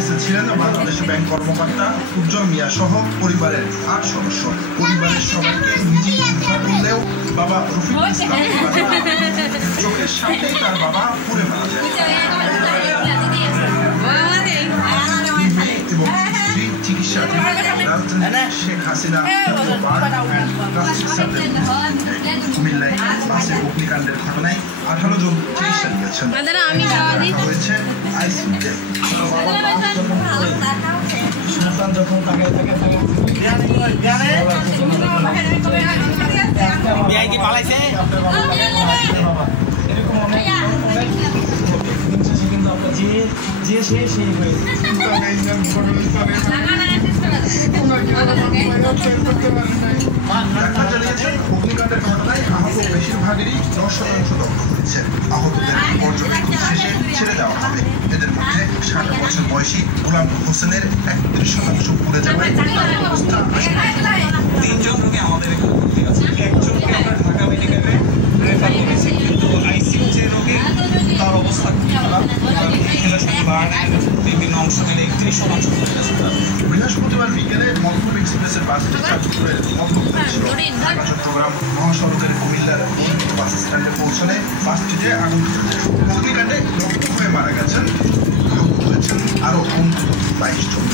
ঘটনাস্থলে ছিলেন বাংলাদেশ ব্যাংক কর্মকর্তা উজ্জ্বল মিয়া সহ পরিবারের ৮ সদস্য। পরিবারের সবাইকে নিজেই উদ্ধার করলেও বাবা রফিকুল ইসলাম চোখের সামনেই তার বাবা পুড়ে মারা যায় এবং স্ত্রী চিকিৎসাধীন রাজধানী শেখ হাসিনা কুমিল্লায় বাসে অগ্নিকাণ্ডের ঘটনায় ১৮ জন চিকিৎসা নিয়েছেন। হয়েছে আইসিইউতে। অগ্নিকাণ্ডের ঘটনায় আহত বেশিরভাগেরই 10% দগ্ধ হয়েছে। আহতদের পর্যবেক্ষণ শেষে ছেড়ে দেওয়া হবে। এদের মধ্যে 60 বছর বয়সী গোলাম হোসেনের 31% পুড়ে যাওয়ায় অবস্থা 3 জন রোগী আমাদের এখানে ভর্তি আছে। একজনকে আমরা ঢাকা মেডিকেলে রেফার করেছি, কিন্তু আইসিইউ যে রোগী তার অবস্থা খুব খারাপ। এখানে শুধু বিভিন্ন অংশ মিলে 31% চলে গেছে। বৃহস্পতিবার বিকেলে মধুপুর এক্সপ্রেসের বাসটি চাঁদপুরের মধ্যপ্রদেশ ঢাকা চট্টগ্রাম মহাসড়কের কুমিল্লার বাস স্ট্যান্ডে পৌঁছালে বাসটিতে আগুন ধরে যায়। অগ্নিকাণ্ডে দগ্ধ হয়ে মারা গেছেন আরও অন্তত 22 জন।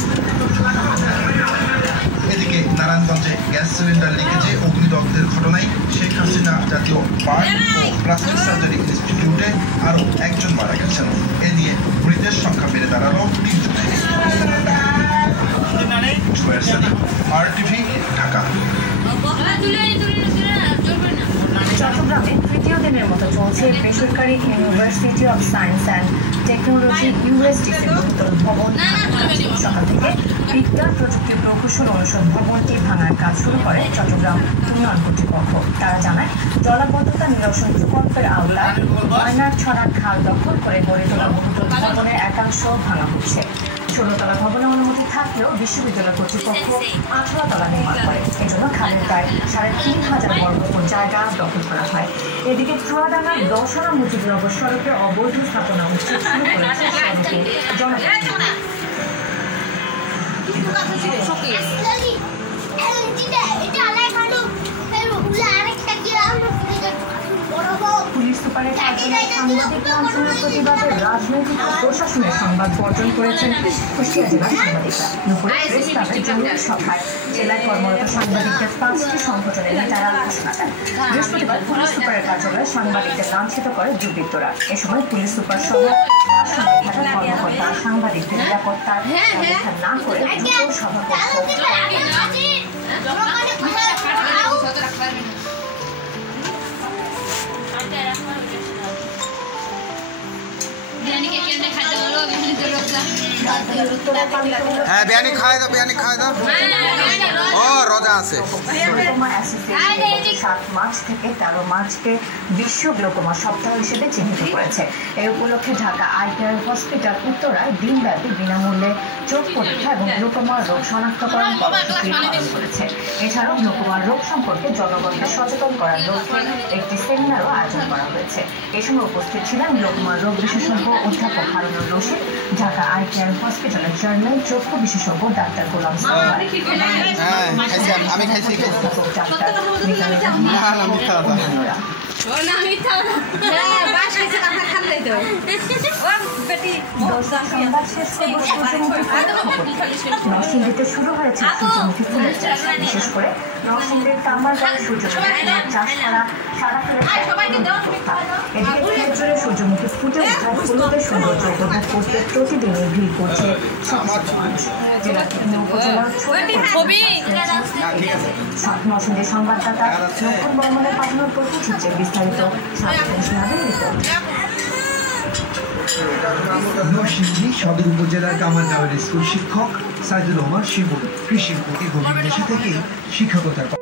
এদিকে নারায়ণগঞ্জে গ্যাস সিলিন্ডার লিকেজে অগ্নিদগ্ধের ঘটনায় শেখ হাসিনা জাতীয় বার্ন ও প্লাস্টিক সার্জারি ইনস্টিটিউটে আরও একজন মারা গেছেন। এ নিয়ে মৃতের সংখ্যা বেড়ে দাঁড়ালো 3 জনে। RTV ঢাকা। চট্টগ্রামে তৃতীয় দিনের মতো চলছে বেসরকারি university of science and technology USDC বহুতল ভবন। সকাল থেকে বিজ্ঞান প্রযুক্তি প্রকৌশল অনুষদ ভবনটি ভাঙার কাজ শুরু করে চট্টগ্রাম উন্নয়ন কর্তৃপক্ষ। তারা জানায়, জলাবদ্ধতা নিরসন প্রকল্পের আওতায় ময়নার ছড়া খাল দখল করে গড়ে তোলা বহুতল ভবনের একাংশ ভাঙা হচ্ছে। 16 তলা ভবনের অনুমতি থাকলেও বিশ্ববিদ্যালয় কর্তৃপক্ষ 18 তলা নির্মাণ করে। এজন্য খালের প্রায় 3,500 বর্গফুট জায়গা দখল করা হয়। এদিকে চুয়াডাঙ্গা 10 আনা মুজিবনগর সড়কে অবৈধ স্থাপনা উচ্ছেদ শুরু করেছে সড়কে জনপ্রতিনিধি। পুলিশ সুপারের কার্যালয়ে সাংবাদিক মন্ত্রণের প্রতিবাদে রাজনৈতিক ও প্রশাসনের সংবাদ বর্জন করেছেন কুষ্টিয়া জেলার সাংবাদিকরা। দুপুরে প্রেস ক্লাবের জরুরি সভায় জেলায় কর্মরত সাংবাদিকদের 5টি সংগঠনের নেতারা ঘোষণা দেন। বৃহস্পতিবার পুলিশ সুপারের কার্যালয়ে সাংবাদিকদের লাঞ্ছিত করে দুর্বৃত্তরা। এ সময় পুলিশ সুপার সহ তার সঙ্গে থাকা কর্মকর্তারা সাংবাদিকদের নিরাপত্তার ব্যবস্থা না করে দ্রুত সভা হ্যাঁ বিয়ানি খাওয়াই দাও, বিয়ানি খাওয়াই দাও। ও রোজা আছে। 7 মার্চ থেকে 13 মার্চকে বিশ্ব গ্লোকোমা সপ্তাহ হিসেবে চিহ্নিত করেছে। এই উপলক্ষে ঢাকা আই কেয়ার হসপিটাল উত্তরায় দিনব্যাপী বিনামূল্যে চোখ পরীক্ষা এবং গ্লোকোমা রোগ শনাক্তকরণ কর্মসূচি পালন করেছে। এছাড়াও গ্লোকোমা রোগ সম্পর্কে জনগণকে সচেতন করার লক্ষ্যে একটি সেমিনারও আয়োজন করা হয়েছে। এ সময় উপস্থিত ছিলেন গ্লোকোমা রোগ বিশেষজ্ঞ অধ্যাপক হারুনুর রশিদ, ঢাকা আই কেয়ার হসপিটালের চেয়ারম্যান চক্ষু বিশেষজ্ঞ ডাক্তার গোলাম সারওয়ার, আমি খাইছি। নরসিংদীতে শুরু হয়েছে সূর্যমুখী ফুলের চাষ। বিশেষ করে নরসিংদীর তামারগাঁও সূর্যমুখী ফুলের চাষ করা সারা এদিকে সূর্যমুখী ফুটে ওঠা ফুলদের সৌন্দর্য উপভোগ করতে প্রতিদিনই ভিড় করছে মানুষ। জেলার উপজেলার নরসিংদীর সংবাদদাতা লক্ষণ বর্মনের পাঠানোর প্রতিচিত্রে বিস্তারিত নরসিংদী সদর উপজেলার কামারগাঁওয়ের স্কুল শিক্ষক সাইদুর রহমান শিবুল কৃষির প্রতি গভীর নেশা থেকেই শিক্ষকতার